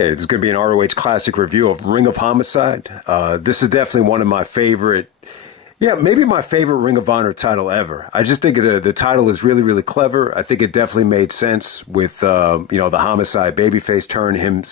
Okay, it's going to be an ROH Classic review of Ring of Homicide. This is definitely one of my favorite, maybe my favorite Ring of Honor title ever. I just think the title is really, really clever. I think it definitely made sense with, the Homicide babyface turn, him,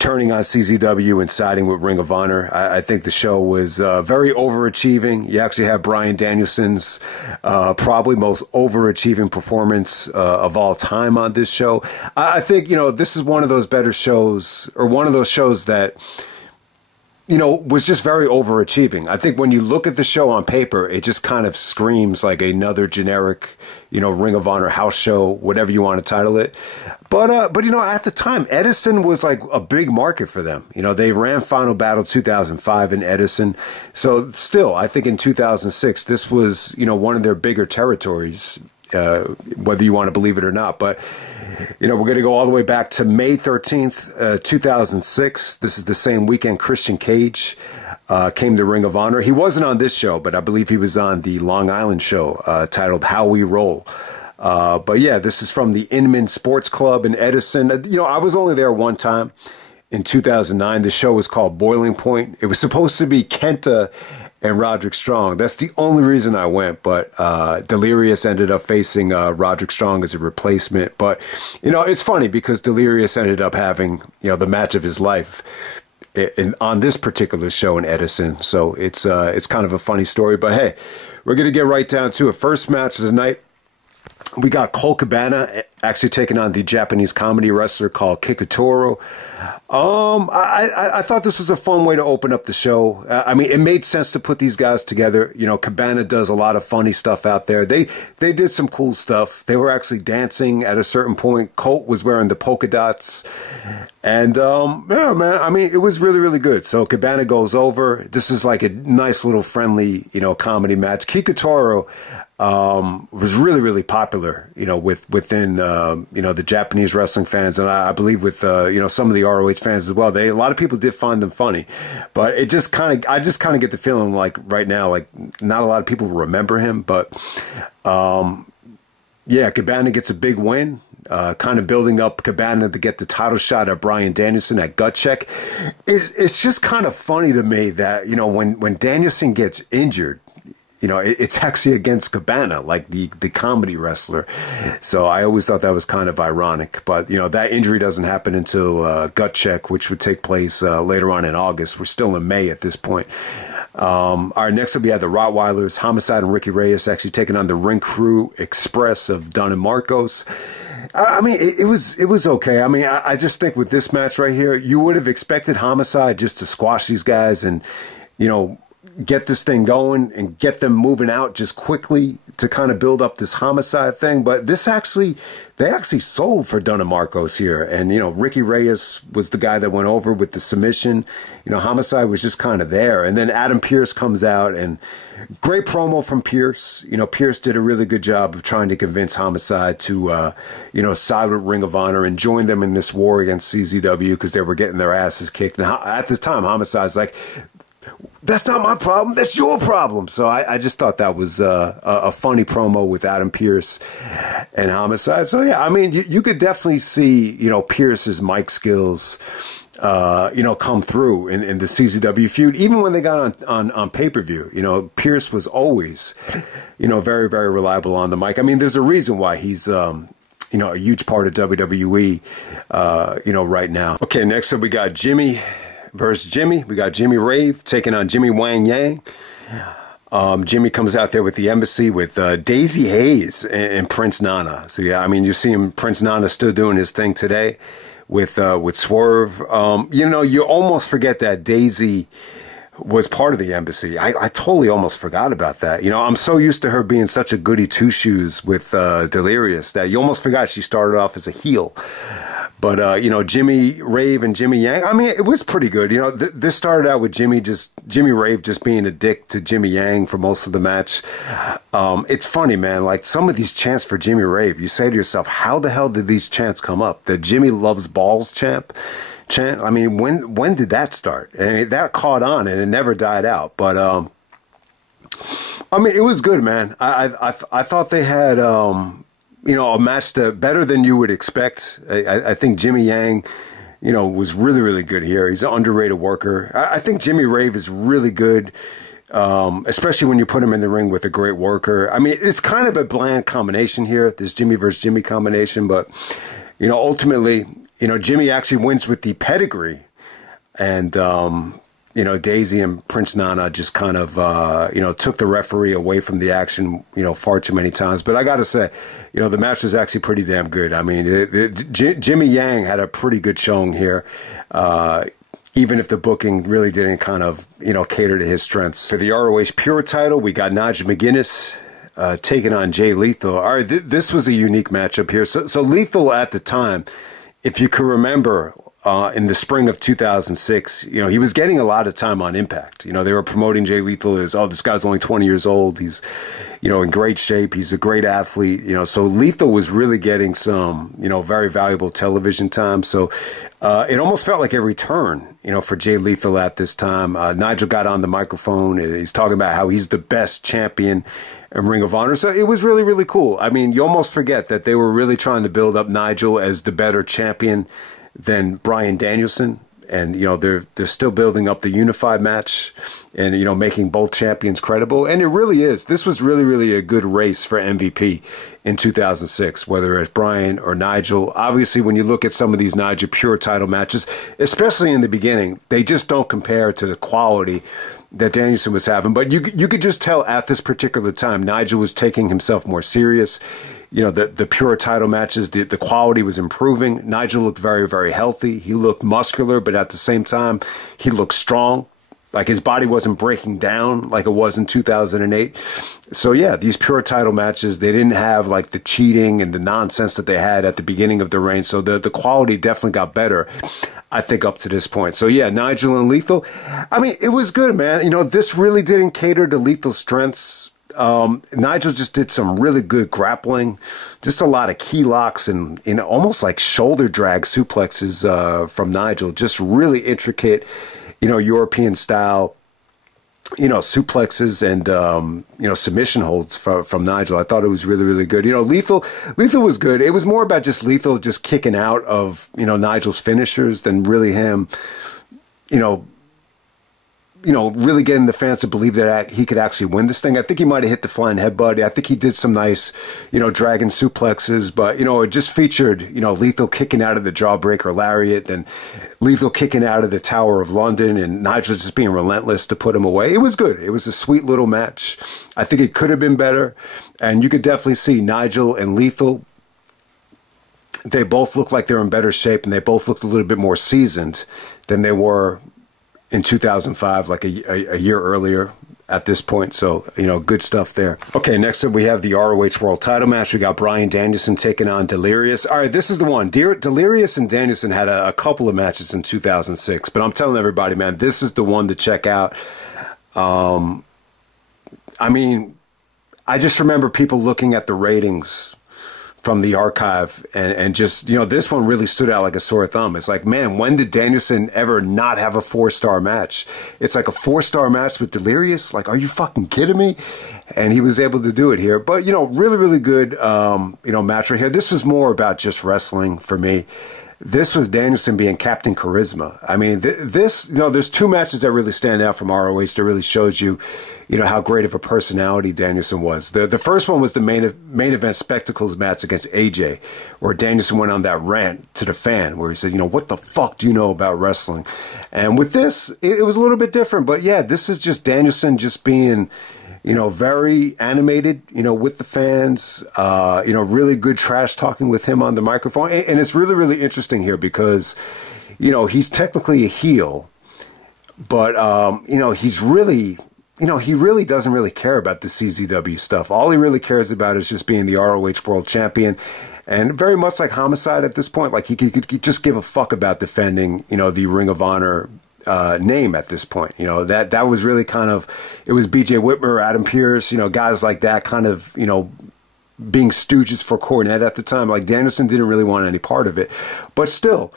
turning on CZW and siding with Ring of Honor. I think the show was very overachieving. You actually have Bryan Danielson's probably most overachieving performance of all time on this show. I think, this is one of those better shows, or one of those shows that, was just very overachieving. I think when you look at the show on paper, it just kind of screams like another generic, Ring of Honor house show, whatever you want to title it. But at the time, Edison was like a big market for them. They ran Final Battle 2005 in Edison. So still, I think in 2006, this was, one of their bigger territories, whether you want to believe it or not. But, we're going to go all the way back to May 13th, 2006. This is the same weekend Christian Cage came to Ring of Honor. He wasn't on this show, but I believe he was on the Long Island show titled How We Roll. But yeah, this is from the Inman Sports Club in Edison. I was only there one time in 2009. The show was called Boiling Point. It was supposed to be Kenta and Roderick Strong. That's the only reason I went, but Delirious ended up facing Roderick Strong as a replacement. But, it's funny because Delirious ended up having, the match of his life on this particular show in Edison. So it's kind of a funny story. But hey, we're going to get right down to it. First match of the night. We got Colt Cabana actually taking on the Japanese comedy wrestler called Kikutaro. I thought this was a fun way to open up the show. I mean, it made sense to put these guys together. Cabana does a lot of funny stuff out there. They did some cool stuff. They were actually dancing at a certain point. Colt was wearing the polka dots. And, yeah, man, I mean, it was really, really good. So Cabana goes over. This is like a nice little friendly, comedy match. Kikutaro was really, really popular, within, the Japanese wrestling fans. And I believe with, some of the ROH fans as well. A lot of people did find them funny, but I just kind of get the feeling like right now, like not a lot of people remember him, but, yeah, Cabana gets a big win, kind of building up Cabana to get the title shot at Bryan Danielson at Gut Check. It's just kind of funny to me that, when Danielson gets injured, it's actually against Cabana, like the comedy wrestler. So I always thought that was kind of ironic. But, that injury doesn't happen until Gut Check, which would take place later on in August. We're still in May at this point. All right, next up we have the Rottweilers, Homicide and Ricky Reyes actually taking on the Ring Crew Express of Dunn and Marcos. I mean, it was okay. I mean, I just think with this match right here, you would have expected Homicide just to squash these guys and, get this thing going and get them moving out just quickly to kind of build up this Homicide thing. But they actually sold for Dunn and Marcos here. And, Ricky Reyes was the guy that went over with the submission. Homicide was just kind of there. And then Adam Pearce comes out and great promo from Pearce. Pearce did a really good job of trying to convince Homicide to, side with Ring of Honor and join them in this war against CZW because they were getting their asses kicked. And at this time, Homicide's like, that's not my problem. That's your problem. So I just thought that was a funny promo with Adam Pearce and Homicide. So, yeah, I mean, you could definitely see, Pearce's mic skills, come through in the CZW feud. Even when they got on pay-per-view, Pearce was always, very, very reliable on the mic. I mean, there's a reason why he's, a huge part of WWE, right now. Okay, next up we got Jimmy versus Jimmy. We got Jimmy Rave taking on Jimmy Wang Yang. Jimmy comes out there with the embassy with Daisy Hayes and Prince Nana. So yeah, I mean, you see him, Prince Nana still doing his thing today with Swerve. You almost forget that Daisy was part of the embassy. I totally almost forgot about that. I'm so used to her being such a goody two-shoes with Delirious that you almost forgot she started off as a heel. But, Jimmy Rave and Jimmy Yang, I mean, it was pretty good. This started out with Jimmy Rave just being a dick to Jimmy Yang for most of the match. It's funny, man. Like, some of these chants for Jimmy Rave, you say to yourself, how the hell did these chants come up? The Jimmy Loves Balls chant? I mean, when did that start? I mean, that caught on and it never died out. But, I mean, it was good, man. I thought they had, a match that better than you would expect. I think Jimmy Yang, you know, was really, really good here. He's an underrated worker. I think Jimmy Rave is really good, especially when you put him in the ring with a great worker. I mean, it's kind of a bland combination here, this Jimmy versus Jimmy combination, but, you know, ultimately, you know, Jimmy actually wins with the pedigree, and, you know, Daisy and Prince Nana just kind of, you know, took the referee away from the action, you know, far too many times. But I got to say, you know, the match was actually pretty damn good. I mean, Jimmy Yang had a pretty good showing here, even if the booking really didn't kind of, you know, cater to his strengths. For the ROH Pure title, we got Nigel McGuinness taking on Jay Lethal. All right, this was a unique matchup here. So Lethal at the time, if you can remember, in the spring of 2006, you know, he was getting a lot of time on Impact. You know, they were promoting Jay Lethal as, oh, this guy's only 20 years old. He's, you know, in great shape. He's a great athlete. You know, so Lethal was really getting some, you know, very valuable television time. So it almost felt like a return, you know, for Jay Lethal at this time. Nigel got on the microphone. He's talking about how he's the best champion in Ring of Honor. So it was really, really cool. I mean, you almost forget that they were really trying to build up Nigel as the better champion than Bryan Danielson, and you know they're still building up the unified match, and you know making both champions credible. And it really is. This was really, really a good race for MVP in 2006, whether it's Bryan or Nigel. Obviously, when you look at some of these Nigel Pure title matches, especially in the beginning, they just don't compare to the quality that Danielson was having. But you could just tell at this particular time, Nigel was taking himself more serious. You know, the Pure title matches, the quality was improving. Nigel looked very, very healthy. He looked muscular, but at the same time, he looked strong. Like his body wasn't breaking down like it was in 2008. So yeah, these Pure title matches, they didn't have like the cheating and the nonsense that they had at the beginning of the reign. So the quality definitely got better, I think, up to this point. So yeah, Nigel and Lethal, I mean, it was good, man. You know, this really didn't cater to Lethal's strengths. Nigel just did some really good grappling, just a lot of key locks and almost like shoulder drag suplexes from Nigel, just really intricate, you know, European style, you know, suplexes and, you know, submission holds from Nigel. I thought it was really, really good. You know, Lethal was good. It was more about just Lethal just kicking out of, you know, Nigel's finishers than really him, you know, really getting the fans to believe that he could actually win this thing. I think he might have hit the flying headbutt. I think he did some nice, you know, dragon suplexes, but, you know, it just featured, you know, Lethal kicking out of the jawbreaker lariat and Lethal kicking out of the Tower of London and Nigel just being relentless to put him away. It was good. It was a sweet little match. I think it could have been better. And you could definitely see Nigel and Lethal, they both look like they're in better shape and they both looked a little bit more seasoned than they were in 2005, like a year earlier at this point. So, you know, good stuff there. Okay, next up we have the ROH World title match. We got Bryan Danielson taking on Delirious. All right, this is the one. Delirious and Danielson had a couple of matches in 2006, but I'm telling everybody, man, this is the one to check out. I mean, I just remember people looking at the ratings from the archive and just, you know, this one really stood out like a sore thumb. It's like, man, when did Danielson ever not have a 4-star match? It's like a 4-star match with Delirious. Like, are you fucking kidding me? And he was able to do it here. But, you know, really, really good, you know, match right here. This was more about just wrestling for me. This was Danielson being Captain Charisma. I mean, this, you know, there's two matches that really stand out from ROH that really shows you, you know, how great of a personality Danielson was. The first one was the main event spectacles match against AJ, where Danielson went on that rant to the fan, where he said, you know, what the fuck do you know about wrestling? And with this, it was a little bit different. But yeah, this is just Danielson just being, you know, very animated, you know, with the fans, you know, really good trash talking with him on the microphone. And it's really, really interesting here because, you know, he's technically a heel, but, you know, he's really, you know, he really doesn't really care about the CZW stuff. All he really cares about is just being the ROH World Champion. And very much like Homicide at this point, like he could just give a fuck about defending, you know, the Ring of Honor name at this point. You know, that was really kind of, it was BJ Whitmer, Adam Pearce, you know, guys like that kind of, you know, being stooges for Cornette at the time. Like Danielson didn't really want any part of it, but still,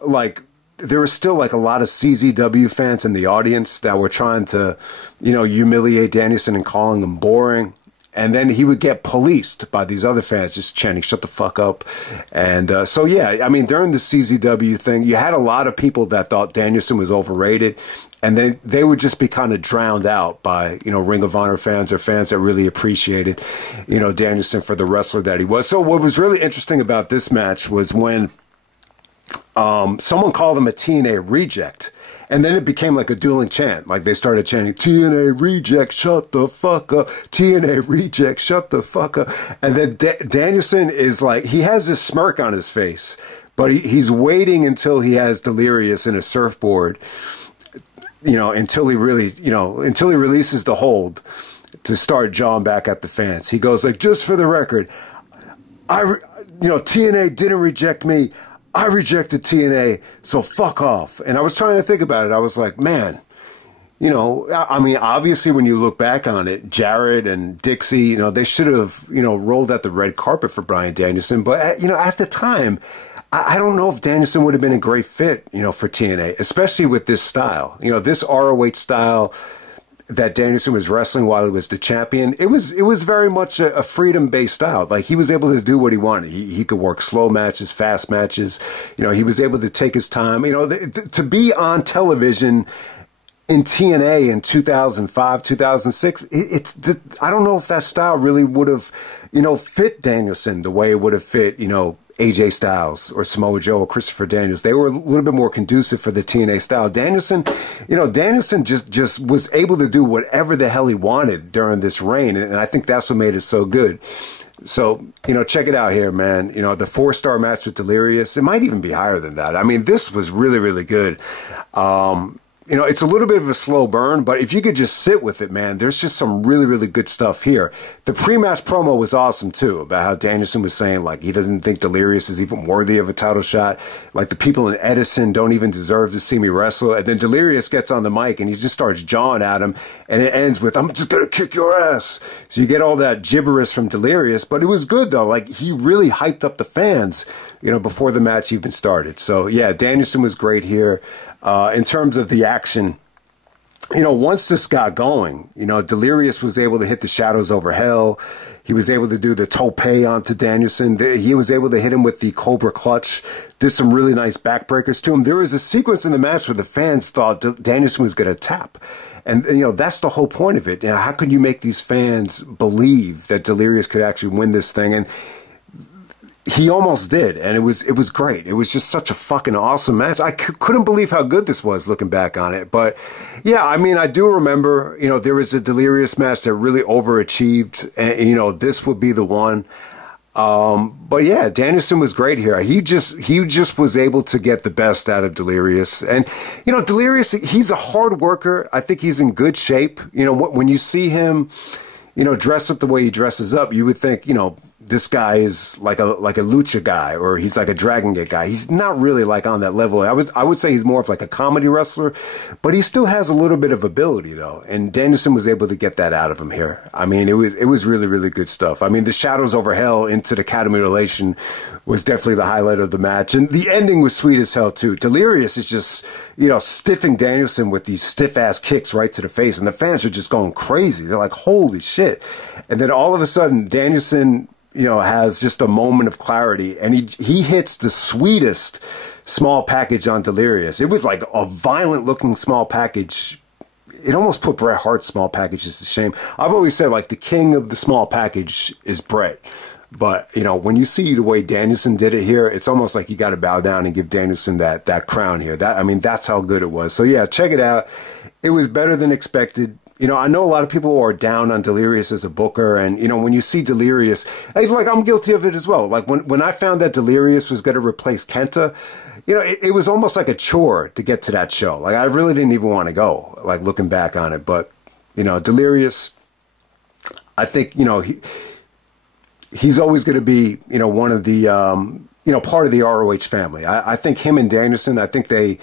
like, there was still like a lot of CZW fans in the audience that were trying to, you know, humiliate Danielson and calling him boring. And then he would get policed by these other fans just chanting, shut the fuck up. And so, yeah, I mean, during the CZW thing, you had a lot of people that thought Danielson was overrated. And they would just be kind of drowned out by, you know, Ring of Honor fans or fans that really appreciated, you know, Danielson for the wrestler that he was. So what was really interesting about this match was when someone called him a TNA reject. And then it became like a dueling chant. Like they started chanting, TNA reject, shut the fuck up. TNA reject, shut the fuck up. And then Danielson is like, he has this smirk on his face, but he's waiting until he has Delirious in a surfboard, you know, until he really, you know, until he releases the hold to start jawing back at the fans. He goes like, just for the record, TNA didn't reject me. I rejected TNA, so fuck off. And I was trying to think about it. I was like, man, you know, I mean, obviously when you look back on it, Jarrett and Dixie, you know, they should have, you know, rolled out the red carpet for Bryan Danielson. But, you know, at the time, I don't know if Danielson would have been a great fit, you know, for TNA, especially with this style. You know, this ROH style that Danielson was wrestling while he was the champion, it was very much a freedom-based style. Like, he was able to do what he wanted. He could work slow matches, fast matches. You know, he was able to take his time. You know, to be on television in TNA in 2005, 2006, I don't know if that style really would have, you know, fit Danielson the way it would have fit, you know, AJ Styles or Samoa Joe or Christopher Daniels. They were a little bit more conducive for the TNA style. Danielson, you know, Danielson just was able to do whatever the hell he wanted during this reign, and I think that's what made it so good. So, you know, check it out here, man. You know, the 4-star match with Delirious, it might even be higher than that. I mean, this was really, really good. You know, it's a little bit of a slow burn, but if you could just sit with it, man, there's just some really, really good stuff here. The pre-match promo was awesome, too, about how Danielson was saying, like, he doesn't think Delirious is even worthy of a title shot. Like, the people in Edison don't even deserve to see me wrestle. And then Delirious gets on the mic, and he just starts jawing at him, and it ends with, I'm just going to kick your ass. So you get all that gibberish from Delirious, but it was good, though. Like, he really hyped up the fans, you know, before the match even started. So, yeah, Danielson was great here. In terms of the action, you know, once this got going, you know, Delirious was able to hit the Shadows over Hell. He was able to do the tope onto Danielson. He was able to hit him with the Cobra Clutch. Did some really nice backbreakers to him. There was a sequence in the match where the fans thought Danielson was going to tap. And, you know, that's the whole point of it. You know, how could you make these fans believe that Delirious could actually win this thing? And he almost did, and it was great. It was just such a fucking awesome match. I couldn't believe how good this was looking back on it. But, yeah, I mean, I do remember, you know, there was a Delirious match that really overachieved, and, you know, this would be the one. But, yeah, Danielson was great here. He just was able to get the best out of Delirious. And, you know, Delirious, he's a hard worker. I think he's in good shape. You know, when you see him, you know, dress up the way he dresses up, you would think, you know, this guy is like a lucha guy, or he's like a Dragon Gate guy. He's not really like on that level. I would say he's more of like a comedy wrestler, but he still has a little bit of ability though. And Danielson was able to get that out of him here. I mean, it was really, really good stuff. I mean, the Shadows over Hell into the Cat of Mutilation was definitely the highlight of the match. And the ending was sweet as hell too. Delirious is just, you know, stiffing Danielson with these stiff ass kicks right to the face. And the fans are just going crazy. They're like, holy shit. And then all of a sudden Danielson, you know, has just a moment of clarity, and he hits the sweetest small package on Delirious. It was like a violent looking small package. It almost put Bret Hart's small packages to shame. I've always said, like, the king of the small package is Bret. But, you know, when you see the way Danielson did it here, it's almost like you got to bow down and give Danielson that crown here. I mean, that's how good it was. So, yeah, check it out. It was better than expected. You know, I know a lot of people are down on Delirious as a booker, and, you know, when you see Delirious, like, I'm guilty of it as well. Like, when I found that Delirious was going to replace Kenta, you know, it was almost like a chore to get to that show. Like, I really didn't even want to go, like, looking back on it. But, you know, Delirious, I think, you know, he's always going to be, you know, one of the, you know, part of the ROH family. I think him and Danielson, I think they,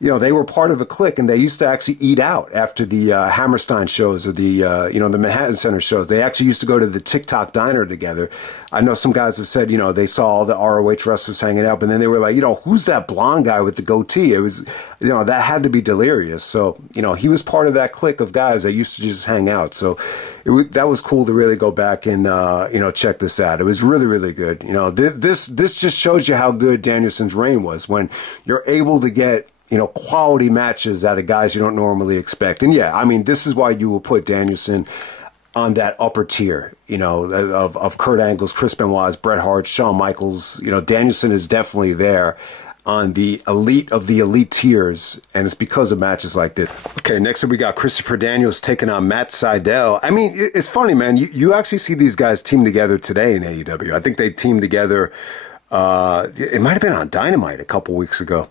you know, they were part of a clique, and they used to actually eat out after the Hammerstein shows or the, you know, the Manhattan Center shows. They actually used to go to the TikTok diner together. I know some guys have said, you know, they saw all the ROH wrestlers hanging out, and then they were like, you know, who's that blonde guy with the goatee? It was, you know, that had to be Delirious. So, you know, he was part of that clique of guys that used to just hang out. So, that was cool to really go back and, you know, check this out. It was really, really good. You know, this just shows you how good Danielson's reign was when you're able to get, you know, quality matches out of guys you don't normally expect. And yeah, I mean, this is why you will put Danielson on that upper tier, you know, of Kurt Angle's, Chris Benoit's, Bret Hart's, Shawn Michaels. You know, Danielson is definitely there on the elite of the elite tiers, and it's because of matches like this. Okay, next up we got Christopher Daniels taking on Matt Sydal. I mean, it's funny, man. You actually see these guys team together today in AEW. I think they teamed together, it might have been on Dynamite a couple weeks ago.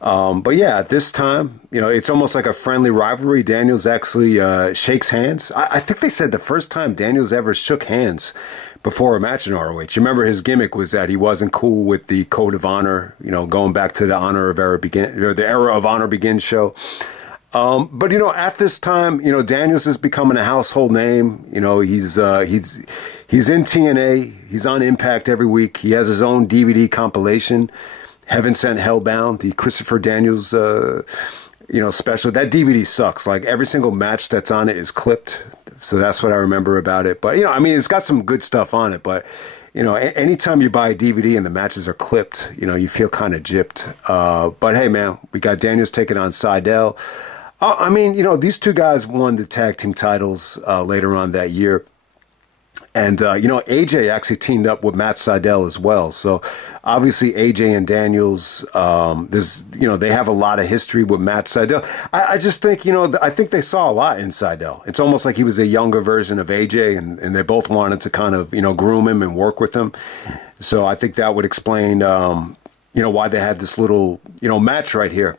But yeah, at this time, you know, it's almost like a friendly rivalry. Daniels actually shakes hands. I think they said the first time Daniels ever shook hands before a match in ROH. You remember his gimmick was that he wasn't cool with the Code of Honor, you know, going back to the the Era of Honor Begins show. But, you know, at this time, you know, Daniels is becoming a household name. You know, he's in TNA. He's on Impact every week. He has his own DVD compilation, Heaven Sent Hellbound, the Christopher Daniels, you know, special. That DVD sucks. Like, every single match that's on it is clipped. So that's what I remember about it. But, you know, I mean, it's got some good stuff on it. But, you know, anytime you buy a DVD and the matches are clipped, you know, you feel kind of gypped. But, hey, man, we got Daniels taking on Sydal. I mean, you know, these two guys won the tag team titles later on that year. And, you know, AJ actually teamed up with Matt Sydal as well. So, obviously, AJ and Daniels, you know, they have a lot of history with Matt Sydal. I just think, you know, I think they saw a lot in Sydal. It's almost like he was a younger version of AJ, and they both wanted to kind of, you know, groom him and work with him. So, I think that would explain, you know, why they had this little, you know, match right here.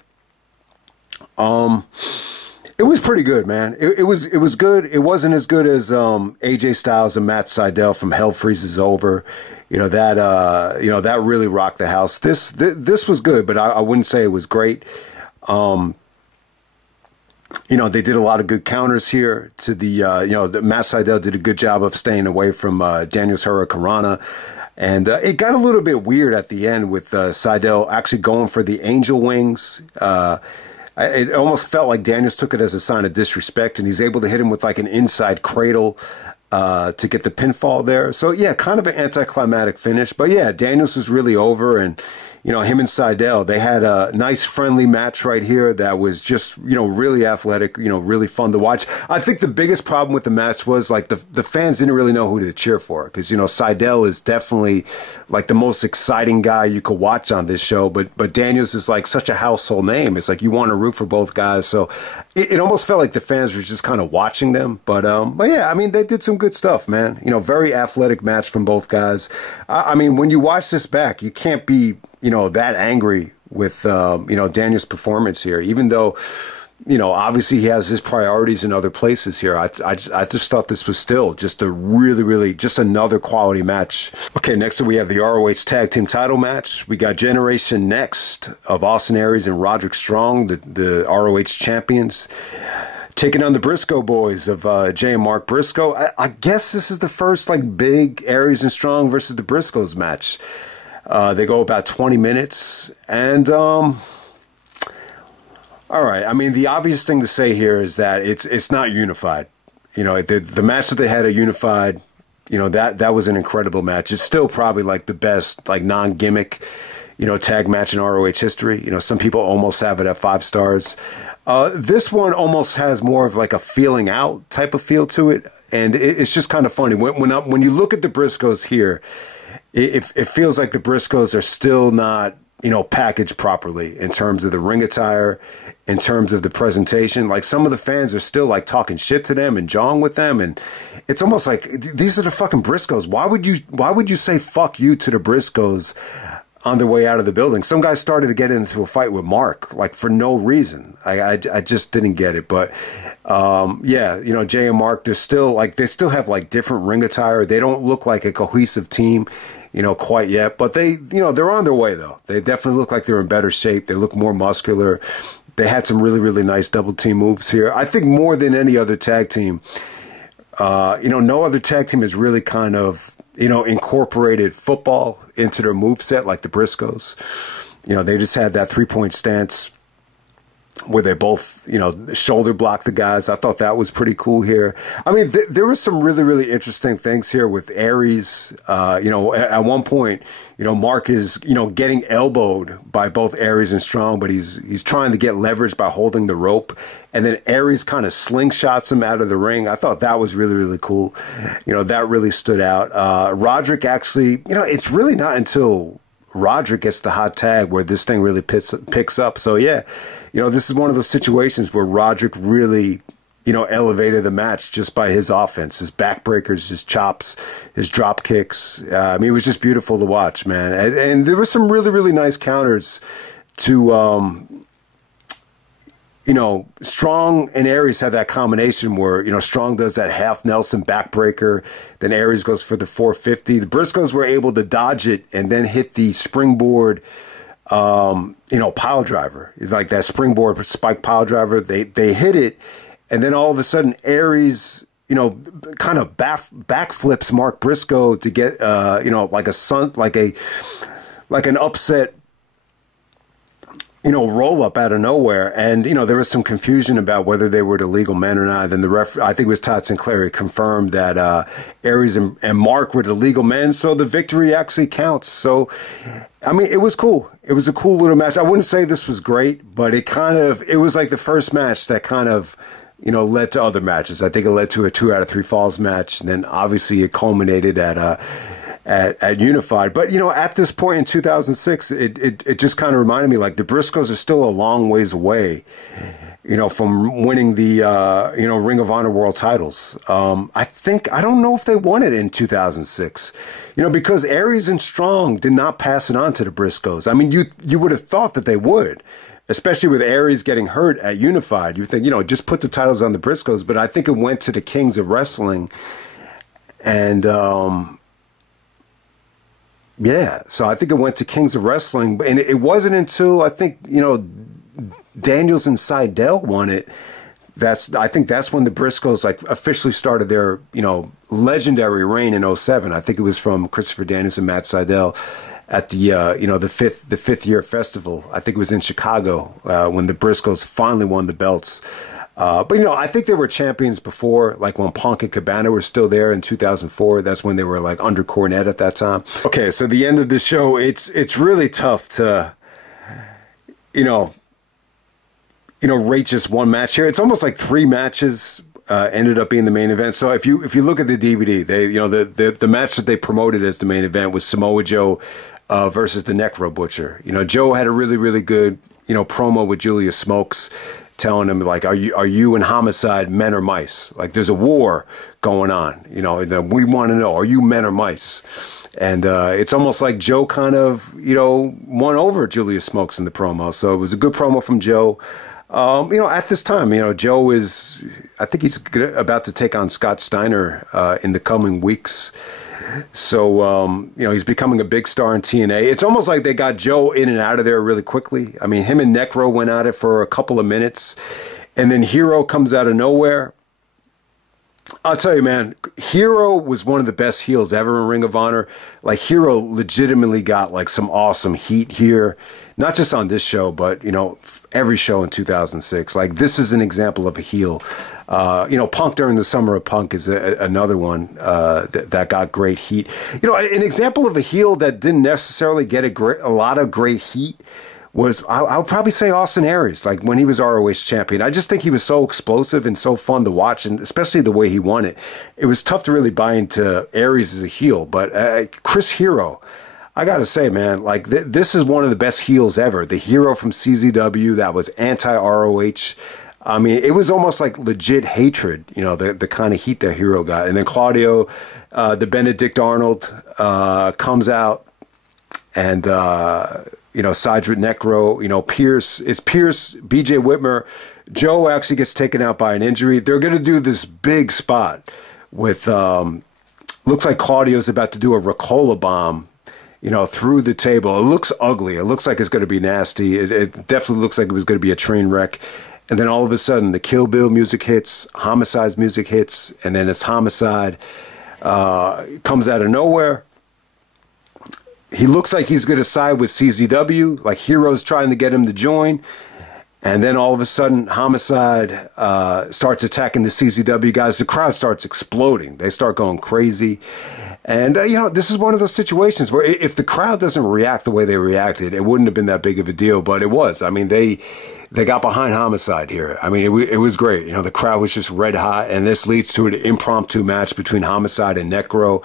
It was pretty good, man. It was good. It wasn't as good as AJ Styles and Matt Sydal from Hell Freezes Over. You know that really rocked the house. This was good, but I wouldn't say it was great. You know, they did a lot of good counters here to the you know, Matt Sydal did a good job of staying away from Daniels Hurricanrana. And it got a little bit weird at the end with Sydal actually going for the angel wings. It almost felt like Daniels took it as a sign of disrespect, and he's able to hit him with like an inside cradle to get the pinfall there. So, yeah, kind of an anticlimactic finish. But, yeah, Daniels was really over, and, you know, him and Sydal, they had a nice friendly match right here that was just, you know, really athletic, you know, really fun to watch. I think the biggest problem with the match was, like, the fans didn't really know who to cheer for because, you know, Sydal is definitely, like, the most exciting guy you could watch on this show, but Daniels is, like, such a household name. It's like you want to root for both guys, so it almost felt like the fans were just kind of watching them. But yeah, I mean, they did some good stuff, man. You know, very athletic match from both guys. I mean, when you watch this back, you can't be, you know, that angry with, you know, Daniel's performance here, even though, you know, obviously he has his priorities in other places here. I just thought this was still just a really, just another quality match. Okay, next up we have the ROH Tag Team title match. We got Generation Next of Austin Aries and Roderick Strong, the ROH champions, taking on the Briscoe boys of Jay and Mark Briscoe. I guess this is the first, like, big Aries and Strong versus the Briscoes match. They go about 20 minutes, and all right. I mean, the obvious thing to say here is that it's not unified. You know, the match that they had at Unified, you know, that was an incredible match. It's still probably like the best, like, non-gimmick, you know, tag match in ROH history. You know, some people almost have it at 5 stars. This one almost has more of like a feeling out type of feel to it, and it's just kind of funny when you look at the Briscoes here. It feels like the Briscoes are still not, you know, packaged properly in terms of the ring attire, in terms of the presentation. Like, some of the fans are still, like, talking shit to them and jawing with them, and it's almost like these are the fucking Briscoes. Why would you say fuck you to the Briscoes on their way out of the building? Some guys started to get into a fight with Mark, like, for no reason. I just didn't get it. But yeah, you know, Jay and Mark, they still have, like, different ring attire. They don't look like a cohesive team, you know, quite yet, but they, you know, they're on their way though. They definitely look like they're in better shape. They look more muscular. They had some really nice double team moves here. I think more than any other tag team, you know, no other tag team has really kind of, you know, incorporated football into their moveset like the Briscoes. You know, they just had that 3-point stance. where they both, you know, shoulder block the guys. I thought that was pretty cool here. I mean, there were some really, really interesting things here with Aries. You know, at one point, you know, Mark is, you know, getting elbowed by both Aries and Strong, but he's trying to get leverage by holding the rope. And then Aries kind of slingshots him out of the ring. I thought that was really, really cool. You know, that really stood out. Roderick actually, you know, it's really not until Roderick gets the hot tag where this thing really picks up. So, yeah, you know, this is one of those situations where Roderick really, you know, elevated the match just by his offense, his backbreakers, his chops, his drop kicks. I mean, it was just beautiful to watch, man. And there were some really, really nice counters to, you know, Strong and Aries had that combination where, you know, Strong does that half Nelson backbreaker, then Aries goes for the 450. The Briscoes were able to dodge it and then hit the springboard, you know, pile driver. It's like that springboard spike pile driver. They hit it, and then all of a sudden Aries, you know, kind of backflips Mark Briscoe to get, you know, like an upset, you know, roll up out of nowhere. And, you know, there was some confusion about whether they were the legal men or not. Then the ref, I think it was Todd Sinclair, confirmed that Aries and Mark were the legal men. So the victory actually counts. So, I mean, it was cool. It was a cool little match. I wouldn't say this was great, but it was like the first match that kind of, you know, led to other matches. I think it led to a 2 out of 3 falls match. And then obviously it culminated at Unified. But, you know, at this point in 2006, it just kind of reminded me, like, the Briscoes are still a long ways away, you know, from winning the, you know, Ring of Honor World titles. I don't know if they won it in 2006, you know, because Aries and Strong did not pass it on to the Briscoes. I mean, you would have thought that they would, especially with Aries getting hurt at Unified. You think, you know, just put the titles on the Briscoes, but I think it went to the Kings of Wrestling. And, yeah, so I think it went to Kings of Wrestling, and it wasn't until, I think, you know, Danielson and Sydal won it. I think that's when the Briscoes, like, officially started their, you know, legendary reign in 07. I think it was from Christopher Danielson, Matt Sydal at the, you know, the fifth year festival. I think it was in Chicago when the Briscoes finally won the belts. But, you know, I think they were champions before, like when Punk and Cabana were still there in 2004. That's when they were, like, under Cornette at that time. Okay, so the end of the show, it's really tough to, you know, rate just one match here. It's almost like 3 matches ended up being the main event. So if you look at the DVD, they, you know, the match that they promoted as the main event was Samoa Joe versus the Necro Butcher. You know, Joe had a really, really good, you know, promo with Julius Smokes, telling him, like, are you and Homicide men or mice? Like, there's a war going on. You know, we want to know, are you men or mice? And it's almost like Joe kind of, you know, won over Julius Smokes in the promo. So it was a good promo from Joe. You know, at this time, you know, Joe is, I think he's about to take on Scott Steiner in the coming weeks. So, you know, he's becoming a big star in TNA. It's almost like they got Joe in and out of there really quickly. I mean, him and Necro went at it for a couple of minutes, and then Hero comes out of nowhere. I'll tell you, man, Hero was one of the best heels ever in Ring of Honor. Like, Hero legitimately got, like, some awesome heat here. Not just on this show, but, you know, every show in 2006. Like, this is an example of a heel. You know, Punk during the Summer of Punk is another one that got great heat. You know, an example of a heel that didn't necessarily get a lot of great heat was, I would probably say, Austin Aries, like when he was ROH champion. I just think he was so explosive and so fun to watch, and especially the way he won it. It was tough to really buy into Aries as a heel, but Chris Hero, I got to say, man, like this is one of the best heels ever. The Hero from CZW that was anti-ROH. I mean, it was almost like legit hatred, you know, the kind of heat that Hero got. And then Claudio, the Benedict Arnold, comes out and, you know, sides with Necro. You know, Pierce, BJ Whitmer. Joe actually gets taken out by an injury. They're going to do this big spot with, looks like Claudio's about to do a Ricola bomb, you know, through the table. It looks ugly. It looks like it's going to be nasty. It definitely looks like it was going to be a train wreck. And then all of a sudden, the Kill Bill music hits, Homicide's music hits, and then it's Homicide. Comes out of nowhere. He looks like he's going to side with CZW, like Hero's trying to get him to join. And then all of a sudden, Homicide starts attacking the CZW guys. The crowd starts exploding. They start going crazy. And, you know, this is one of those situations where if the crowd doesn't react the way they reacted, it wouldn't have been that big of a deal. But it was. I mean, they got behind Homicide here. I mean, it was great. You know, the crowd was just red hot. And this leads to an impromptu match between Homicide and Necro.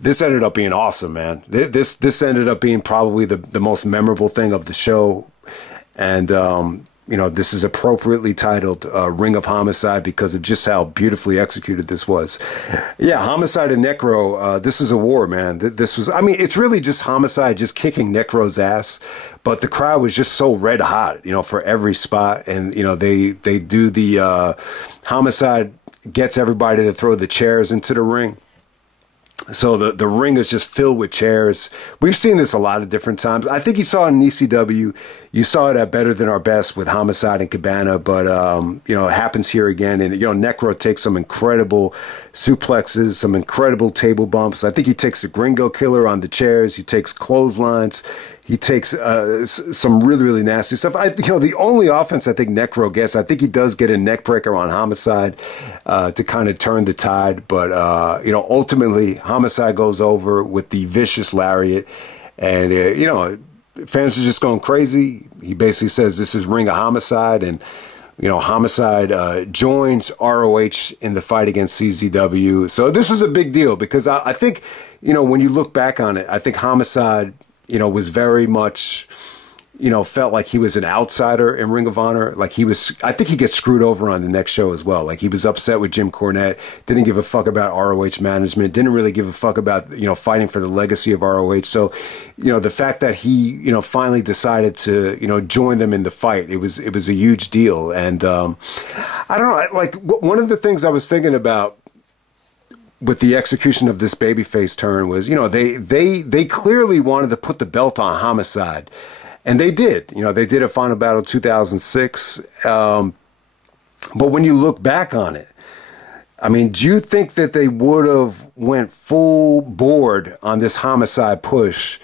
This ended up being awesome, man. This ended up being probably the most memorable thing of the show. And, you know, this is appropriately titled Ring of Homicide because of just how beautifully executed this was. Yeah, Homicide and Necro, this is a war, man. This was, I mean, it's really just Homicide just kicking Necro's ass, but the crowd was just so red hot, you know, for every spot. And, you know, they do the Homicide gets everybody to throw the chairs into the ring. So the ring is just filled with chairs. We've seen this a lot of different times. I think you saw it in ECW. You saw it at Better Than Our Best with Homicide and Cabana, but, you know, it happens here again. And, you know, Necro takes some incredible suplexes, some incredible table bumps. I think he takes a Gringo Killer on the chairs. He takes clotheslines. He takes some really, really nasty stuff. You know, the only offense I think Necro gets, I think he does get a neck breaker on Homicide to kind of turn the tide. But, you know, ultimately, Homicide goes over with the vicious lariat. And, you know, fans are just going crazy. He basically says this is Ring of Homicide. And, you know, Homicide joins ROH in the fight against CZW. So this was a big deal because I think, you know, when you look back on it, I think Homicide, you know, was very much, you know, felt like he was an outsider in Ring of Honor. Like he was, I think he gets screwed over on the next show as well. Like he was upset with Jim Cornette, didn't give a fuck about ROH management, didn't really give a fuck about, you know, fighting for the legacy of ROH. So, you know, the fact that he, you know, finally decided to, you know, join them in the fight, it was a huge deal. And I don't know, like one of the things I was thinking about with the execution of this babyface turn was, you know, they clearly wanted to put the belt on Homicide. And they did. You know, they did a Final Battle 2006. But when you look back on it, I mean, do you think that they would have went full board on this Homicide push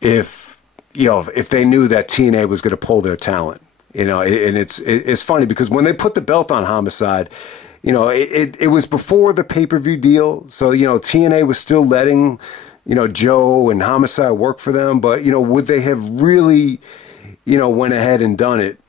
if, you know, if they knew that TNA was going to pull their talent? You know, and it's funny because when they put the belt on Homicide, you know, it was before the pay-per-view deal. So, you know, TNA was still letting, you know, Joe and Homicide work for them. But, you know, would they have really, you know, went ahead and done it,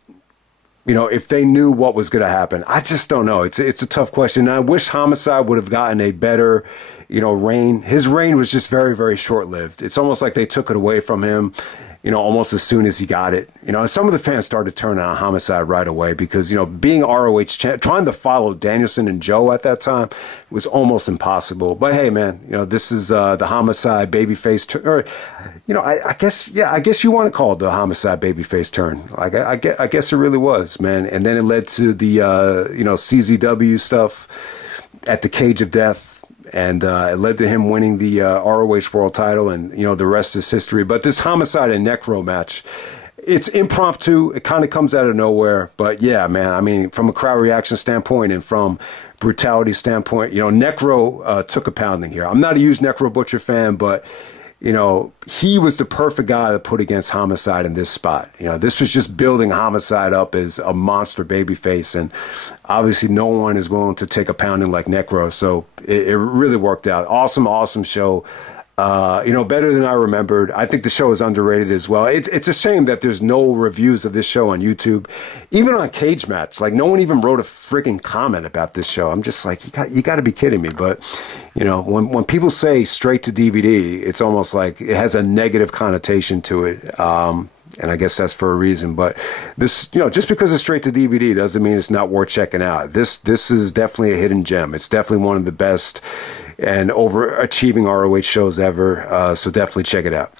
you know, if they knew what was going to happen? I just don't know. It's a tough question. And I wish Homicide would have gotten a better, you know, reign. His reign was just very, very short-lived. It's almost like they took it away from him, you know, almost as soon as he got it. You know, and some of the fans started turning on Homicide right away because, you know, being ROH trying to follow Danielson and Joe at that time was almost impossible. But hey, man, you know, this is the Homicide babyface or, you know, I guess you want to call it the Homicide babyface turn. Like I guess it really was, man. And then it led to the you know, CZW stuff at the Cage of Death. And it led to him winning the ROH World title, and, you know, the rest is history. But this Homicide and Necro match, it's impromptu. It kind of comes out of nowhere. But, yeah, man, I mean, from a crowd reaction standpoint and from brutality standpoint, you know, Necro took a pounding here. I'm not a huge Necro Butcher fan, but, you know, he was the perfect guy to put against Homicide in this spot. You know, this was just building Homicide up as a monster babyface, and obviously no one is willing to take a pounding like Necro, so it really worked out. Awesome, awesome show. You know, better than I remembered. I think the show is underrated as well. It's a shame that there's no reviews of this show on YouTube, even on Cage Match. Like, no one even wrote a freaking comment about this show. I'm just like, you got to be kidding me. But, you know, when people say straight to DVD, it's almost like it has a negative connotation to it. And I guess that's for a reason. But this, you know, just because it's straight to DVD doesn't mean it's not worth checking out. This is definitely a hidden gem. It's definitely one of the best and overachieving ROH shows ever. So definitely check it out.